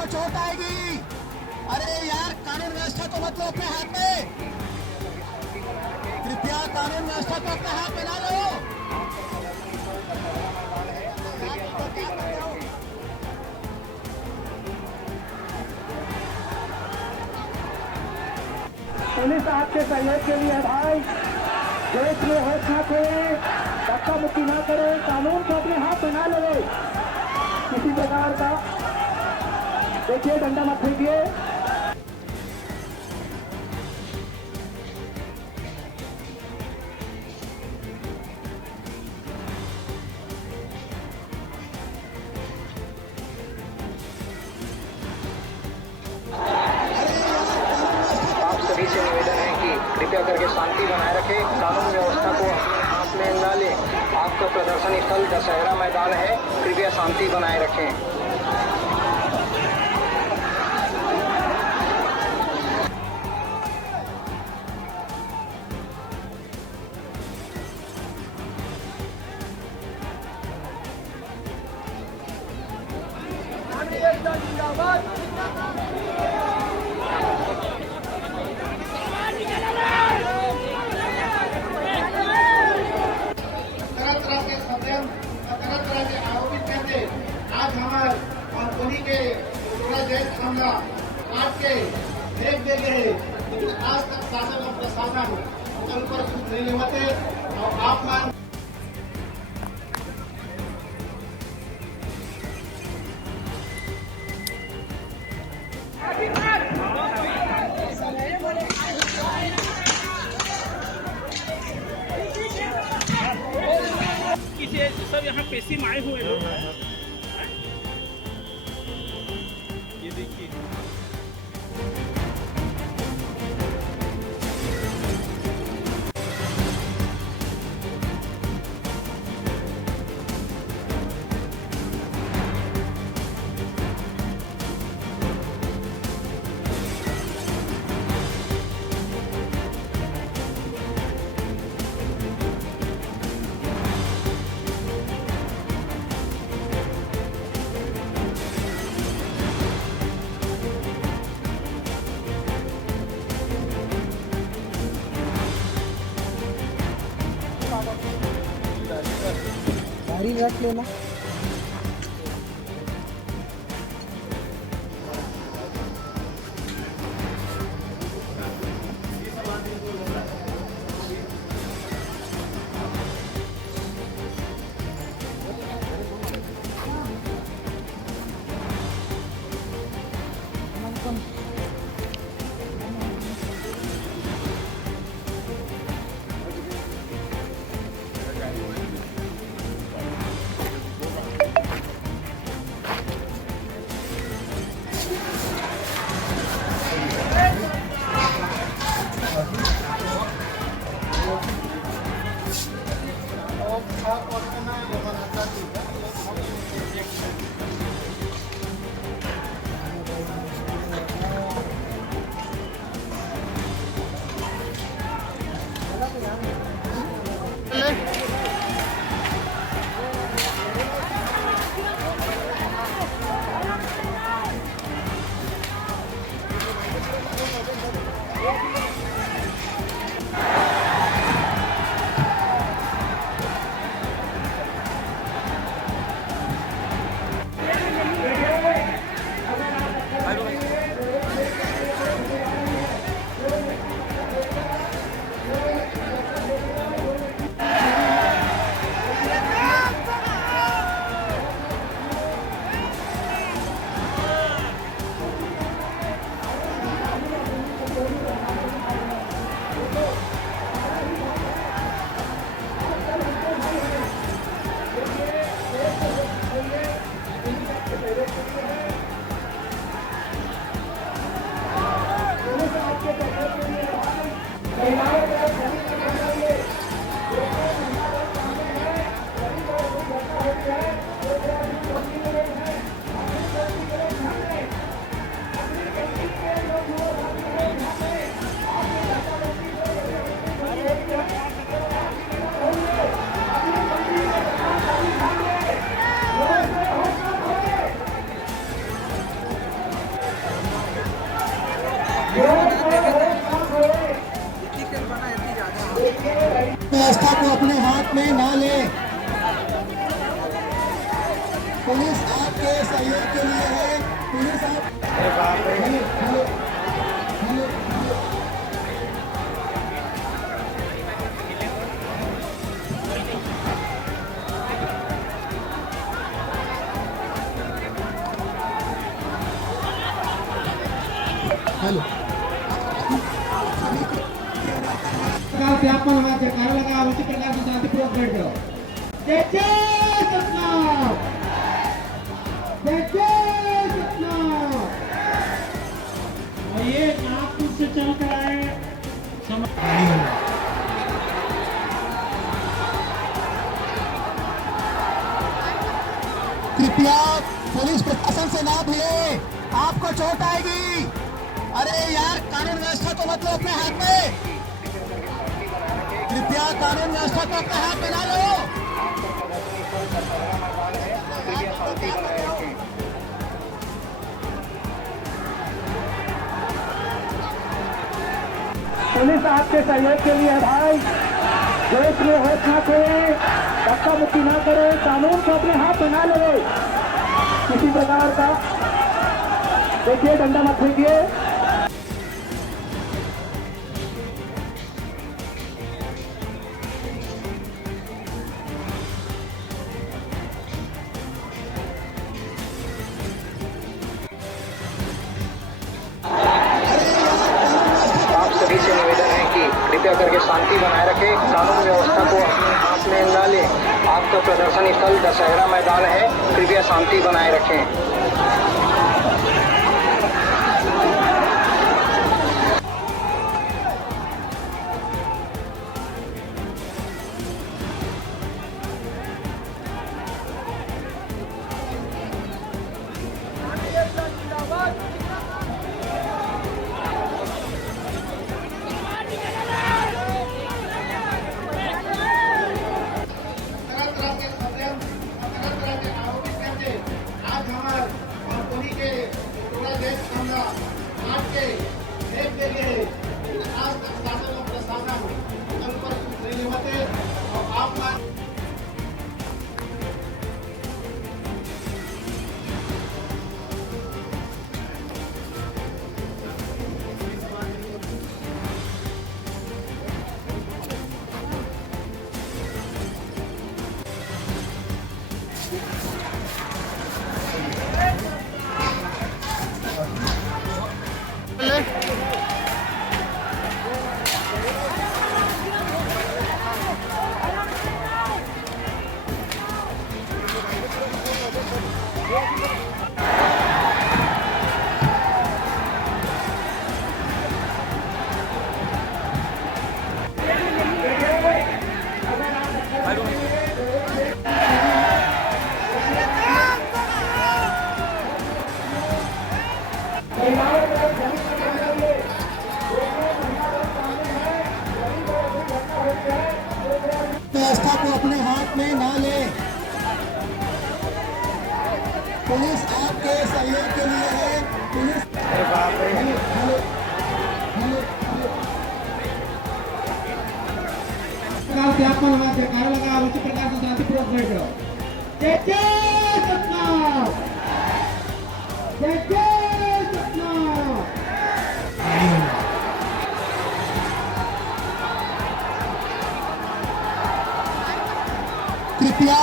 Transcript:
को चोट आएगी। अरे यार, कानून व्यवस्था को मत लो अपने हाथ में। कृपया कानून व्यवस्था को अपने हाथ में ना लो। पुलिस आपके सहयोग के लिए भाई, देश में होश ना खोए, धक्का मुक्की ना करे, कानून को अपने हाथ में ना ले किसी प्रकार का। देखिए, डंडा मत फेंकिए। से निवेदन है कि कृपया करके शांति बनाए रखें, कानून व्यवस्था को अपने हाथ में न लें। आपका प्रदर्शन स्थल दशहरा मैदान है, कृपया शांति बनाए रखें। आज हमारे और उन्हीं के आज के देख देंगे आज तक शासन और प्रशासन ऊपर नहीं होते और आप मान सब यहाँ पेशी में आए हुए लोग ये देखिए। गाड़ी रख लेना। पुलिस आपके सहयोग के लिए है। पुलिस आप हेलो हेलो हेलो हेलो आपण हा जयकारा लगा उसी प्रकार से शांतिपूर्वक बैठ जाओ। जय जय सतनाम, जय जय सतनाम। ये नागपुर से चल कर आए कृपया पुलिस प्रशासन से ना भिड़े, आपको चोट आएगी। अरे यार, कानून व्यवस्था तो मतलब अपने हाथ में। कृपया कानून व्यवस्था को अपने हाथ में ना लो। पुलिस आपके सहयोग के लिए है भाई। देश में होश ना खोए, धक्का मुक्की ना करे, कानून को अपने हाथ में ना ले किसी प्रकार का। देखिए, डंडा मत फेंकिए। आप सभी से निवेदन है कि कृपया करके शांति बनाए रखें, कानून व्यवस्था को अपने हाथ में न लें। आपका प्रदर्शन स्थल दशहरा मैदान है, कृपया शांति बनाए रखें। तरह तरह के षड्यंत्र और तरह तरह के आरोपित करके आज हमारे कंपनी के पूरा देश हमरा आज के एक जगह आज शासन और प्रशासन उनके ऊपर कुछ नहीं होते और आप व्यवस्था को अपने हाथ में ना ले। पुलिस आपके सहयोग के लिए है। पुलिस हेलो हेलो हेलो प्रकार से आपण हा जयकारा लगा उसी प्रकार से शांतिपूर्वक बैठ जाओ। जय जय सतनाम, जय जय सतनाम। कृपया